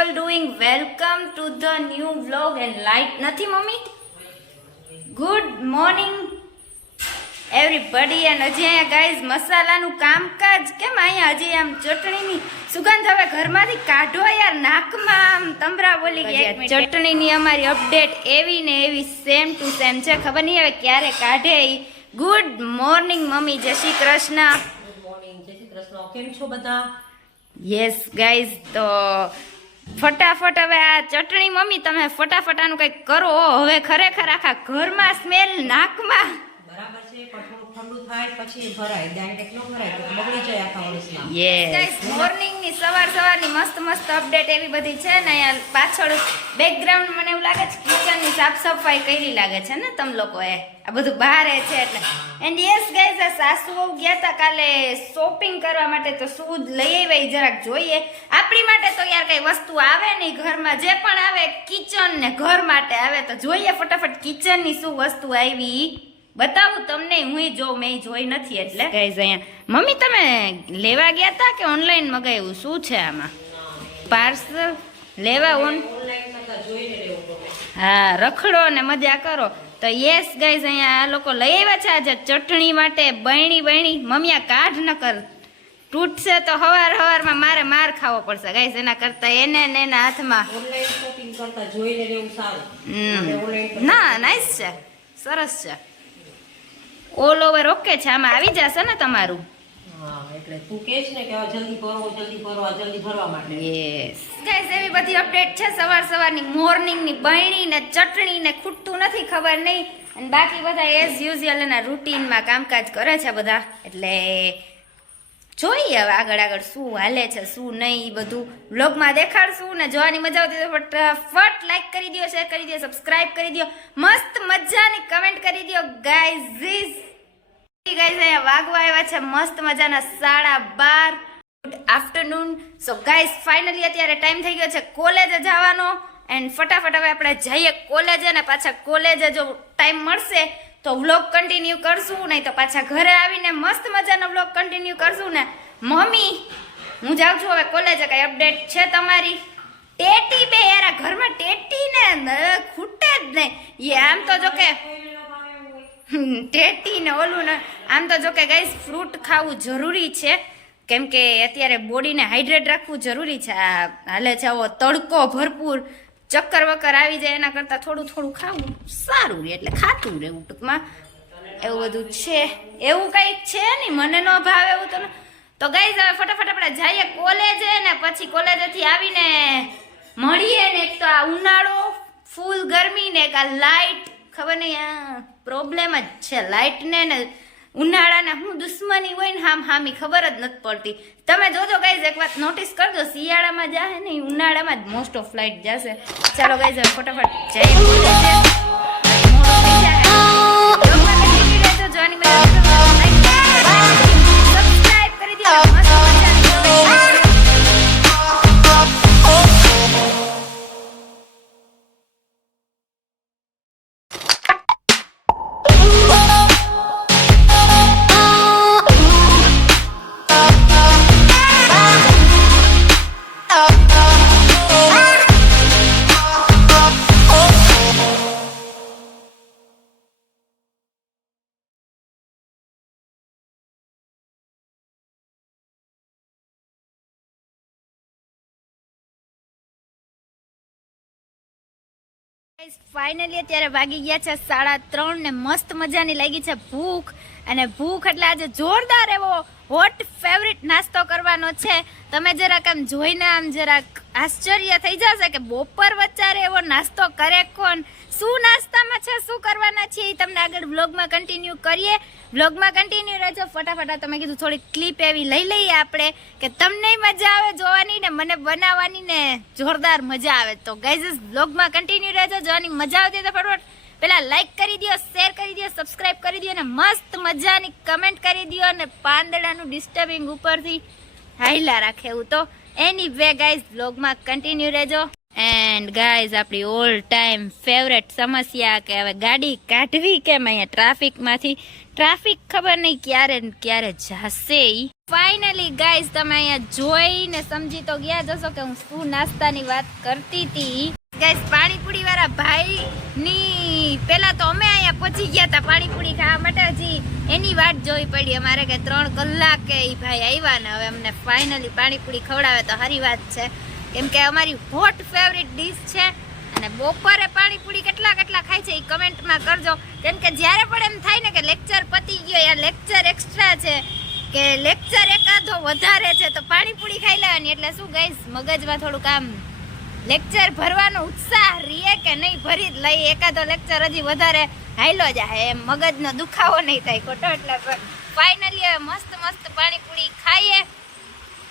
all doing? Welcome to the new vlog and light નથી mummy. Good morning everybody. and હજી અહીંયા guys મસાલાનું કામકાજ કેમ અહીંયા હજી આમ ચટણીની સુગંધ હવે ઘરમાંથી કાઢો યાર, નાકમાં આમ તંબરા બોલી ગયા. ચટણીની અમારી અપડેટ એવી ને એવી સેમ ટુ સેમ છે, ખબર નહીં હવે ક્યારે કાઢે. ગુડ મોર્નિંગ મમ્મી, જય શ્રી કૃષ્ણ. ગુડ મોર્નિંગ, જય શ્રી કૃષ્ણ. કેમ છો બધા? યસ ગાઈઝ, તો ફટાફટ હવે આ ચટણી મમ્મી તમે ફટાફટ આનું કંઈક કરો. હવે ખરેખર આખા ઘરમાં સ્મેલ નાકમાં. બરાબર છે, પણ થોડું ઠંડુ થાય પછી ભરાય. ડાયરેક્ટ ન ભરાય તો બગડી જાય આખા વર્ષમાં. યસ ગાઈઝ, મોર્નિંગની સવારની મસ્ત અપડેટ એવી બધી છે ને. અહીંયા પાછળ બેકગ્રાઉન્ડ મને એવું લાગે છે કિચનની સાફ સફાઈ કરી લાગે છે ને તમ લોકોએ. આ બધું બહાર છે એટલે. એન્ડ યસ ગાઈઝ, આ સાસુ ગયા હતા કાલે શોપિંગ કરવા માટે, તો શું લઈ આવ્યા જરાક જોઈએ. આપણી માટે તો યાર કઈ વસ્તુ આવે નહીં ઘરમાં, જે પણ આવે કિચન ને ઘર માટે આવે. તો જોઈએ ફટાફટ કિચનની શું વસ્તુ આવી બતાવું તમને. હું મેં જોઈ નથી એટલે. ગાઈઝ અહીંયા મમ્મી તમે લેવા ગયા હતા કે ઓનલાઈન મગાવ્યું? શું છે આમાં? પાર્સલ લેવા ઓનલાઈન નતા, જોઈને લેવું પડે. હા, રખડો ને મજા કરો. તો યસ ગાઈઝ, અહીંયા આ લોકો લઈ આવ્યા છે આજે ચટણી માટે બહેણી. મમ્મી આ કાઢ ન કર, તૂટશે તો હવારમાં મારે માર ખાવો પડશે ગાઈઝ. એના કરતા એને ને એના હાથમાં ઓનલાઈન શોપિંગ કરતા જોઈને લેવું સારું. ના નાઈસ છે, સરસ છે. ઓલ ઓવર ઓકે છે. આમાં આવી જશે ને તમારું? હા, એટલે તું કહે છે ને કે જલ્દી ભરવા માટે. યસ ગાઈઝ, એવી બધી અપડેટ છે સવારની મોર્નિંગની. બહેણી ને ચટણી ને ખૂટતું નથી, ખબર નહીં. અને બાકી બધા એઝ યુઝ્યુઅલ એના રૂટીનમાં કામકાજ કરે છે બધા. એટલે જોઈએ હવે આગળ શું હાલે છે શું નહીં, બધું વ્લોગમાં દેખાડશું. ને જોવાની મજા આવતી તો ફટાફટ લાઈક કરી દો, શેર કરી દો, સબસ્ક્રાઇબ કરી દો, મસ્ત મજાની કમેન્ટ કરી દો ગાઈઝ. અહીંયા વાગવા આવ્યા છે મસ્ત મજાના 12:30. Good afternoon. So guys finally અત્યારે ટાઈમ થઈ ગયો છે કોલેજે જવાનો. એન્ડ ફટાફટ હવે આપણે જઈએ કોલેજે, ને પાછા કોલેજે જો ટાઈમ મળશે તો વ્લોગ કન્ટિન્યુ કરશું, નહીં તો પાછા ઘરે આવીને મસ્ત મજાનો વ્લોગ કન્ટિન્યુ કરશું ને. મમ્મી હું જાઉં છું હવે કોલેજે. કઈ અપડેટ છે તમારી? ટેટી બે યાર, આ ઘરમાં ટેટી ને ખૂટે જ નહીં. આમ તો જો કે ટેટી ને ઓલું ને આમ તો જો કે ગાઈસ ફ્રૂટ ખાવું જરૂરી છે, કેમ કે અત્યારે બોડીને હાઇડ્રેટ રાખવું જરૂરી છે. આ હાલે છે આવો તડકો ભરપૂર, ચક્કર વક્કર આવી જાય, એના કરતાં થોડું ખાવું સારું રહે. એટલે ખાતું રહેવું ટૂંકમાં, એવું બધું છે. એવું કંઈક છે નહીં, મને ન ભાવે એવું તો ગાઈઝ હવે ફટાફટ આપણે જઈએ કોલેજે, ને પછી કોલેજેથી આવીને મળીએ. ને એક તો આ ઉનાળો ફૂલ ગરમી, ને એક આ લાઇટ, ખબર નહીં આ પ્રોબ્લેમ જ છે લાઇટને ને ઉનાળાના હું દુશ્મની હોય ને હામી ખબર જ નથી પડતી. તમે જોજો ગાઈઝ, એક વાત નોટિસ કરજો, શિયાળામાં જાહે ને ઉનાળામાં જ મોસ્ટ ઓફ લાઇટ જશે. ચાલો ગાઈઝ હવે ફટાફટ જઈએ કોલેજે. સબસ્ક્રાઇબ કરી દો. ફાઇનલી અત્યારે વાગી ગયા છે 3:30 ને મસ્ત મજાની લાગી છે ભૂખ. અને ભૂખ એટલે આજે જોરદાર એવો હોટ ફેવરિટ નાસ્તો કરવાનો છે. તમે જરાક આમ જોઈને આમ જરાક આશ્ચર્ય થઈ જશે કે બપોર વચ્ચારે એવો નાસ્તો કરે કોણ. શું નાસ્તામાં છે, શું કરવાના છે એ તમને આગળ વ્લોગમાં કન્ટિન્યુ કરીએ. વ્લોગમાં કન્ટિન્યુ રહેજો. ફટાફટ તમે કીધું થોડી ક્લિપ એવી લઈ લઈએ આપણે કે તમને મજા આવે જોવાની ને મને બનાવવાની ને જોરદાર મજા આવે. તો ગાઈઝ વ્લોગમાં કન્ટિન્યુ રહેજો. જોવાની મજા આવતી તો ફટાફટ પેલા લાઈક કરી દો, શેર કરી દો, સબસ્ક્રાઇબ કરી દો, અને મસ્ત મજાની કમેન્ટ કરી દો. અને પાંદડાનું ડિસ્ટર્બિંગ ઉપરથી હાઈલા રાખે એવું. તો એની વે ગાઈઝ વ્લોગમાં કન્ટિન્યુ રહેજો. એન્ડ ગાઈઝ આપણી ઓલ ટાઈમ ફેવરેટ સમસ્યા કે હવે ગાડી કાઢવી કેમ અહીંયા ટ્રાફિક ખબર નહીં ક્યારે જશે. ફાઇનલી ગાઈઝ તમે અહીંયા જોઈને સમજી તો ગયા જશો કે હું શું નાસ્તાની વાત કરતી હતી. ગાઈઝ પાણીપુરી વાળા ભાઈ ની પેલા તો અમે અહીંયા પહોંચી ગયા હતા પાણીપુરી ખાવા માટે. હજી એની વાટ જોવી પડી અમારે કે 3 કલાકે એ ભાઈ આવ્યા ને હવે અમને ફાઇનલી પાણીપુરી ખવડાવે તો સારી વાત છે, કેમ કે અમારી હોટ ફેવરિટ ડીશ છે. અને બપોરે પાણીપુરી કેટલા ખાય છે એ કમેન્ટમાં કરજો, કેમ કે જ્યારે પણ એમ થાય ને કે લેક્ચર પતી ગયો યા લેક્ચર એક્સ્ટ્રા છે કે લેક્ચર એકાદો વધારે છે તો પાણીપુરી ખાઈ લેવાની. એટલે શું ગાઈસ મગજમાં થોડુંક આમ લેક્ચર ભરવાનો ઉત્સાહ રીએ કે નહીં ભરી જ લઈ, એકાદો લેક્ચર હજી વધારે હાઈલો જાય એમ મગજનો દુખાવો નહીં થાય ખોટો. એટલે ફાઇનલી હવે મસ્ત પાણીપુરી ખાઈએ.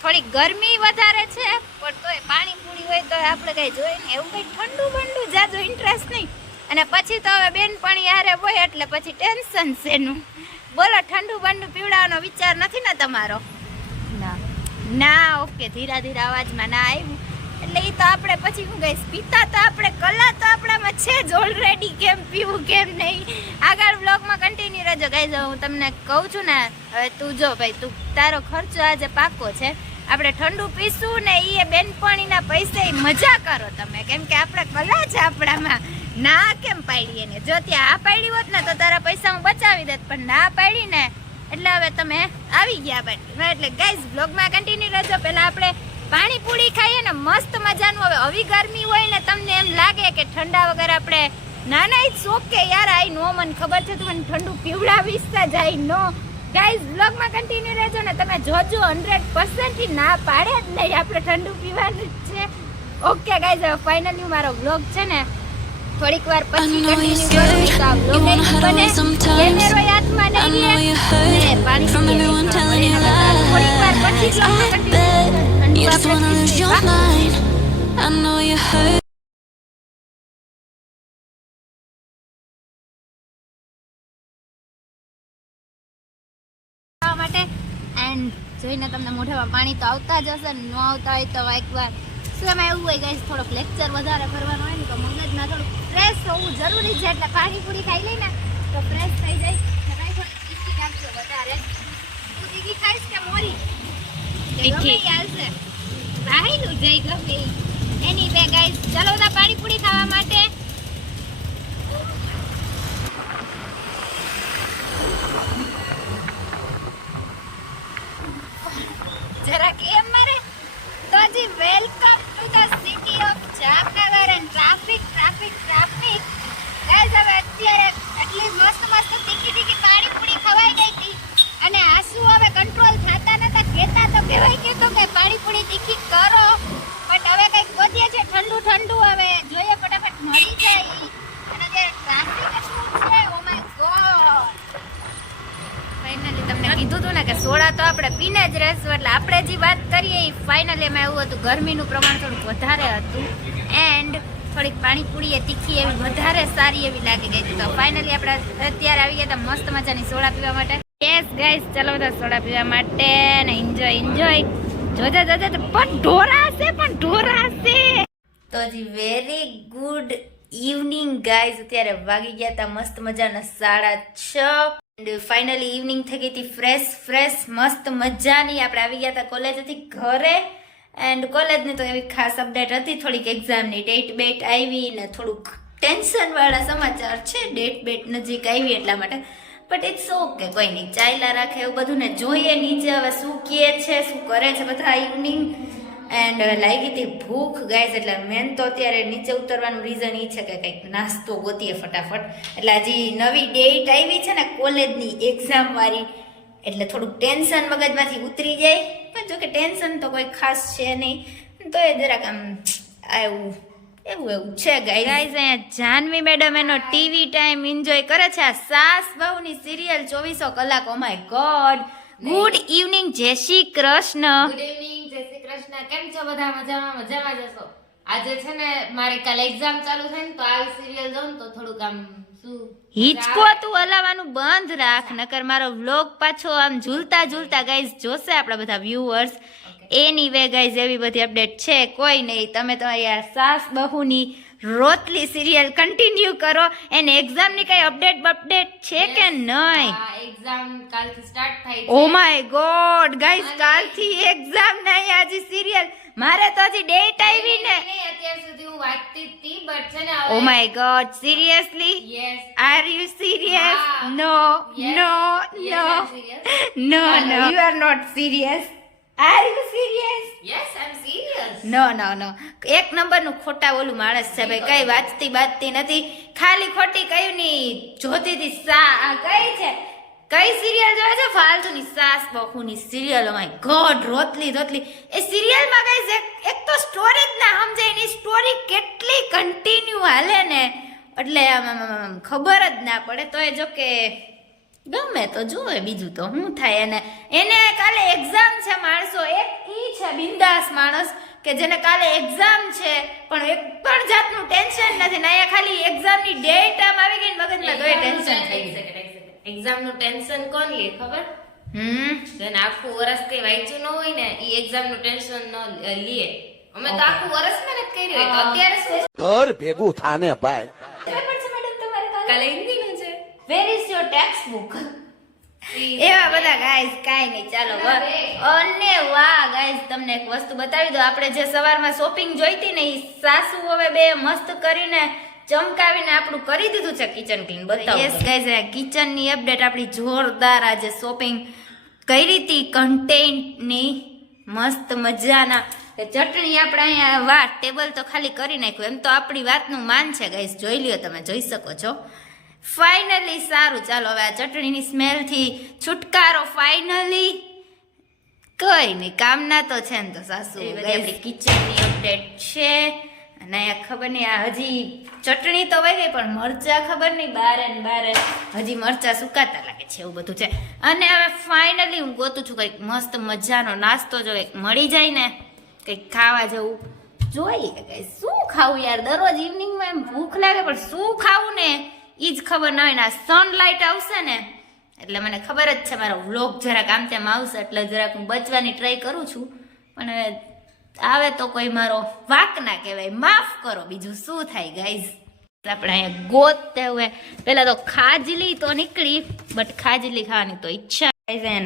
થોડી ગરમી વધારે છે પણ તોય પાણીપુરી હોય તો આપણે કઈ જોઈએ ને એવું કઈ ઠંડુ બંડુ જાજો ઇન્ટરેસ્ટ નહીં. અને પછી તો હવે બેનપણી હારે હોય એટલે પછી ટેન્શન છે નું. બોલો ઠંડુ બંડુ પીવડાવવાનો વિચાર નથી ને તમારો? ના ઓકે ધીરા અવાજમાં ના આવ્યું એટલે એ તો આપણે પછી શું ગઈશ પીતા તો આપણે કલા તો આપણામાં છે જ ઓલરેડી, કેમ પીવું કેમ નહીં. આગળ બ્લોગમાં કન્ટિન્યુ રહેજો ગાઈઝ. હું તમને કહું છું ને હવે તું જો ભાઈ તું તારો ખર્ચો આજે પાકો છે, આપણે ઠંડુ પીશું ને એ બેનપણીના પૈસે મજા કરો તમે, કેમ કે આપણે કલા છે આપણામાં. ના કેમ પાડી એને? જો ત્યાં આ પાડી હોત ને તો તારા પૈસા હું બચાવી દેત, પણ ના પાડી ને એટલે હવે તમે આવી ગયા બાકી. એટલે ગાઈઝ બ્લોગમાં કન્ટિન્યુ રહેજો. પહેલા આપણે પાણીપુરી ખાઈએ ને મસ્ત મજાનું. હવે આવી ગરમી હોય ને તમને એમ લાગે કે ઠંડા વગર આપણે નાના ઇટ્સ ઓકે યાર આઈ નો મને ખબર છે તું મને ઠંડુ પીવડાવીશ જાય નો. ગાઈઝ બ્લોગમાં કન્ટિન્યુ રહેજો ને તમે જોજો 100% થી ના પાડે જ નહીં આપણે ઠંડુ પીવાનું જ છે. ઓકે ગાઈઝ હવે ફાઇનલી મારો બ્લોગ છે ને થોડીક વાર પછી કન્ટિન્યુ કરું તો આ બ્લોગ બને કેમેરો હાથમાં લઈ લે ને પાણી થોડીક વાર પછી બ્લોગમાં continue You just wanna lose your mind. I know you hurt. માટે એન્ડ જોઈને તમને મોઢામાં પાણી તો આવતા જ હશે, ન આવતા હોય તો એકવાર શું એમાં એવું હોય ગાઈસ થોડોક લેક્ચર વધારે કરવાનો હોય ને તો મગજમાં થોડુંક ફ્રેશ હોવું જરૂરી છે. એટલે પાણીપુરી ખાઈ લઈને તો ફ્રેશ થઈ જાય. ભાઈ થોડી તીખી નાખજો વધારે. તું તીખી ખાઈશ કે મોરી? તીખી ચાલશે. રાહીલું જઈ ગમે એની બે ગાઈસ ચલો બધા પાણીપુરી ખાવા માટે. જરા કેમ મારે તો જી welcome to the city of Jamnagar and traffic guys હવે અત્યારે એટલી મસ્ત તીખી પાણીપુરી ખવાઈ ગઈ હતી અને આંસુ હવે કંટ્રોલ થતા નતા. કહેતા તો કહેવાય કે તો કે પાણીપુરી તીખી કરો બટ હવે કંઈક વધીએ છે ઠંડુ હવે જોઈએ ફટાફટ મળી જાય. અને અત્યારે ટ્રાફિક એટલું છે ઓ માય ગોડ. ફાઇનલી તમને કીધું હતું ને કે સોડા તો આપણે પીને જ રહેશું. એટલે આપણે જે વાત કરીએ એ ફાઇનલી એમાં એવું હતું ગરમીનું પ્રમાણ થોડુંક વધારે હતું એન્ડ થોડીક પાણીપુરી એ તીખી એવી વધારે સારી એવી લાગી ગઈ હતી. તો ફાઇનલી આપણે અત્યારે આવી ગયા હતા મસ્ત મજાની સોડા પીવા માટે. યસ ગાઈસ ચલો બધા સોડા પીવા માટે ને એન્જોય જોતા પણ ઢોરા હશે. તો જી વેરી ગુડ ઇવનિંગ ગાઈસ. અત્યારે વાગી ગયા હતા મસ્ત મજાના 6:30. ફાઇનલી ઇવનિંગ થઈ ગઈ હતી ફ્રેશ મસ્ત મજાની. આપણે આવી ગયા હતા કોલેજથી ઘરે એન્ડ કોલેજની તો એવી ખાસ અપડેટ હતી, થોડીક એક્ઝામની ડેટ બેટ આવી ને થોડુંક ટેન્શન વાળા સમાચાર છે. ડેટ બેટ નજીક આવી એટલા માટે બટ ઇટ્સ ઓકે કોઈ નહીં ચાલ્યા રાખે એવું બધું ને જોઈએ નીચે હવે શું કહે છે શું કરે છે બધા ઇવનિંગ. એન્ડ લાગી હતી ભૂખ ગાઈઝ એટલે મેન તો અત્યારે નીચે ઉતરવાનું રીઝન એ છે કે કંઈક નાસ્તો ગોતીએ ફટાફટ. એટલે હજી નવી ડેટ આવી છે ને કોલેજની એક્ઝામ વાળી એટલે થોડુંક ટેન્શન મગજમાંથી ઉતરી જાય. પણ જોકે ટેન્શન તો કોઈ ખાસ છે નહીં તો એ જરાક આમ એવું છે ગાઈઝ. અહીંયા જાનવી મેડમ એનો ટીવી ટાઈમ એન્જોય કરે છે. આ સાસ બહુની સિરિયલ 24 કલાક. ઓ માય ગોડ. ગુડ ઇવનિંગ જય શ્રી કૃષ્ણ. ગુડ ઇવનિંગ જય શ્રી કૃષ્ણ. કેમ છો બધા? મજામાં જ હશો. આજે છે ને મારી કાલે એક્ઝામ ચાલુ થાય ને તો આવી સિરિયલ જોઉં તો થોડુંક આમ શું હિચકો તું હલાવવાનું બંધ રાખ નકર મારો વ્લોગ પાછો આમ ઝૂલતા ગાઈઝ જોશે આપણા બધા વ્યુઅર્સ એની વે ગાઈઝ એવી બધી અપડેટ છે કોઈ નહીં. તમે તો યાર સાસ બહુની રોટલી સિરિયલ કન્ટિન્યુ કરો. એને એક્ઝામની કઈ અપડેટ છે કે નહીં? એક્ઝામ કાલથી સ્ટાર્ટ થાય ઓ માય ગોડ ગાઈઝ, કાલથી એક્ઝામ નહીં, આજે સિરિયલ. મારે તો હજી ડેટ આવી ને. અત્યાર સુધી હું વાંચતી હતી બટ છે ને oh my God, seriously? Yes are you serious? હા. No Yes. No Yes, no I'm serious. No no, you are not serious. Are you serious? Yes I am serious. No no no, એક નંબરનું ખોટા ઓલું માણસ છે ભાઈ. કઈ વાંચતી નથી, ખાલી ખોટી કયું ની જોતી હતી. કઈ છે, કઈ સિરિયલ જોવે છે? ફાલતુની સાસ બહુની સિરિયલ. ઓ માય ગોડ, રોટલી. એ સિરિયલમાં કઈ એક તો સ્ટોરી જ ના સમજાય. એની સ્ટોરી કેટલી કન્ટિન્યુ હાલે ને, એટલે આમ ખબર જ ના પડે. તો એ જો કે ગમે તો જોવે, બીજું તો શું થાય. એને કાલે એક્ઝામ છે માણસો. એક ઈ છે બિંદાસ માણસ કે જેને કાલે એક્ઝામ છે પણ એક પણ જાતનું ટેન્શન નથી. ને અહીંયા ખાલી એક્ઝામની ડેટ આમ આવી ગઈ ને મગજમાં તોય ટેન્શન થઈ ગયું. એક્ઝામ નું ટેન્શન કોણ લે ખબર? જેને આખું વર્ષ કઈ વાંચ્યું ન હોય ને ઈ એક્ઝામ નું ટેન્શન ન લે. અમે તો આખું વર્ષ મહેનત કરી હોય તો અત્યારે શું ઘર ભેગું થાને ભાઈ. પેપર છે મેડમ તમારે કાલે? કાલે હિન્દી નું છે. Where is your text book? એવા બધા ગાઈઝ કાંઈ નહીં, ચાલો. અને વાહ ગાઈઝ, તમને એક વસ્તુ બતાવી દો. આપણે જે સવારમાં શોપિંગ જોઈતી ને એ સાસુ હવે બે મસ્ત કરીને ચમકાવીને આપણું કરી દીધું છે કિચન ક્લીન. બતાવો. યસ ગાઈઝ, કિચન ની અપડેટ આપણી જોરદાર. આજે શોપિંગ કરી હતી કન્ટેન્ટની મસ્ત મજાના. ચટણી આપણે અહીંયા વાહ ટેબલ તો ખાલી કરી નાખ્યું. એમ તો આપણી વાતનું માન છે ગાઈઝ, જોઈ લ્યો, તમે જોઈ શકો છો. ફાઇનલી સારું, ચાલો હવે આ ચટણીની સ્મેલ થી છુટકારો ફાઇનલી. કઈ નહીં, કામના તો છે ને તો સાસુ. આપણી કિચનની અપડેટ છે. અને અહીંયા ખબર નહીં, આ હજી ચટણી તો વહી ગઈ પણ મરચા ખબર નહીં બારે ને બારે હજી મરચા સુકાતા લાગે છે, એવું બધું છે. અને હવે ફાઇનલી હું ગોતું છું કંઈક મસ્ત મજાનો નાસ્તો જો કંઈક મળી જાય ને, કંઈક ખાવા જેવું જોઈએ. કઈ શું ખાવું યાર? દરરોજ ઇવનિંગમાં એમ ભૂખ લાગે પણ શું ખાવું ને ઈ જ ખબર ન હોય. ને સનલાઇટ આવશે ને એટલે મને ખબર જ છે મારો વ્લોગ જરાક આમ તેમ આવશે, એટલે જરાક હું બચવાની ટ્રાય કરું છું. પણ હવે આવે તો કોઈ મારો વાક ના કહેવાય, માફ કરો, બીજું શું થાય ગાઈઝ. આપણે અહીંયા ગોતતે હવે પેલા તો ખાજલી તો નીકળી, બટ ખાજલી ખાવાની તો ઈચ્છા.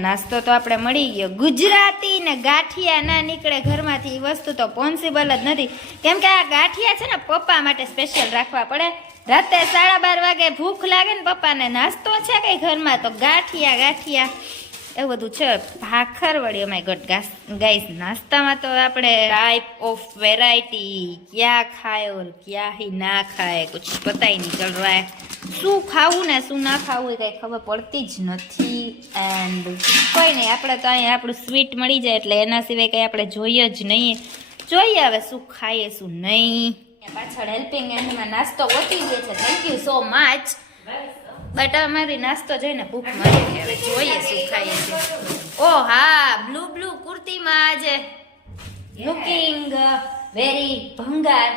નાસ્તો તો આપણે મળી ગયો. ગુજરાતી ને ગાંઠિયા ના નીકળે ઘરમાંથી, એ વસ્તુ તો પોસિબલ જ નથી. કેમ કે આ ગાંઠિયા છે ને પપ્પા માટે સ્પેશિયલ રાખવા પડે. રાતે 12:30 વાગે ભૂખ લાગે ને પપ્પાને, નાસ્તો છે કઈ ઘરમાં તો ગાંઠિયા એવું બધું છે. ભાખર વળી. ઓ માય ગોડ ગાઈસ, નાસ્તામાં તો આપણે ટાઈપ ઓફ વેરાયટી, ક્યાં ખાય ઓર ક્યાં હી ના ખાય, કુછ પતા હી નહીં ચલ રહા હે. શું ખાવું ને શું ના ખાવું એ કઈ ખબર પડતી જ નથી. એન્ડ કોઈ નહીં, આપણે તો અહીંયા આપણું સ્વીટ મળી જાય એટલે એના સિવાય કઈ આપણે જોઈએ જ નહીં. જોઈએ હવે શું ખાઈએ શું નહીં. પાછળ હેલ્પિંગ એન્ડમાં નાસ્તો ગોતી દે છે. Thank you so much. But અમારી નાસ્તો જોઈને ભૂખ મળી ગઈ. હવે જોઈએ શું ખાઈએ છીએ. ઓ હા, બ્લુ કુર્તીમાં આજે લુકિંગ વેરી ભંગાર.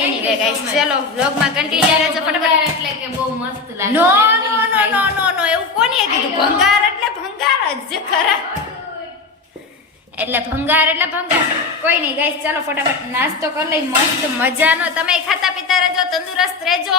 એનીવે ગાઈસ, ચલો વ્લોગમાં કન્ટિન્યુ રહેજો ફટાફટ. એટલે કે બહુ મસ્ત લાગે. નો એવું કોને કીધું? ભંગાર એટલે ભંગાર જ ખરા. એટલે ભંગાર કોઈ નહીં ગાઈસ, ચાલો ફટાફટ નાસ્તો કરી લઈ મસ્ત મજાનો. તમે ખાતા પીતા રહેજો, તંદુરસ્ત રહેજો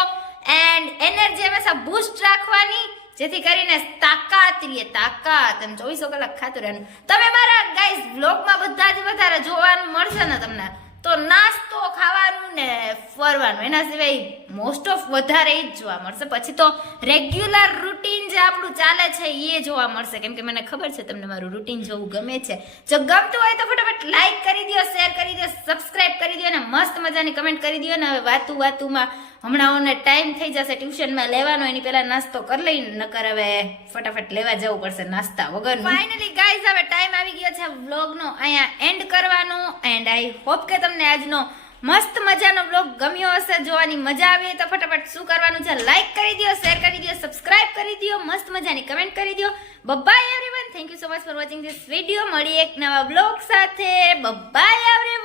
એન્ડ એનર્જી હંમેશા બૂસ્ટ રાખવાની, જેથી કરીને તાકાત રહે. તાકાત એમ 24 કલાક ખાતું રહેવાનું. તમે મારા ગાઈસ વ્લોગમાં બધાથી વધારે જોવાનું મળશે ને તમને તો નાસ્તો ખાવાનું ને ફરવાનું, એના સિવાય મોસ્ટ ઓફ વધારે એ જ જોવા મળશે. પછી તો રેગ્યુલર રૂટીન જે આપણું ચાલે છે એ જોવા મળશે, કેમ કે મને ખબર છે તમને મારું રૂટીન જોવું ગમે છે. જો ગમતું હોય તો ફટાફટ લાઈક કરી દો, શેર કરી દો, સબસ્ક્રાઇબ કરી દો અને મસ્ત મજાની કમેન્ટ કરી દો. ને હવે વાતુમાં હમણાં ઓને ટાઈમ થઈ જશે ટ્યુશનમાં લેવાનો, એની પહેલા નાસ્તો કરી લઈ, નકર હવે ફટાફટ લેવા જવું પડશે નાસ્તા વગર. ફાઇનલી ગાઈઝ, હવે ટાઈમ આવી ગયો છે વ્લોગનો અહીંયા એન્ડ કરવાનો. એન્ડ આઈ હોપ કે તમને આજનો મસ્ત મજાનો વ્લોગ ગમ્યો હશે. જોવાની મજા આવી તો ફટાફટ શું કરવાનું છે? લાઈક કરી દો, શેર કરી દો, સબસ્ક્રાઇબ કરી દો, મસ્ત મજાની કમેન્ટ કરી દો. By everyone, thank you so much for watching this video. મળી એક નવા વ્લોગ સાથે. By everyone.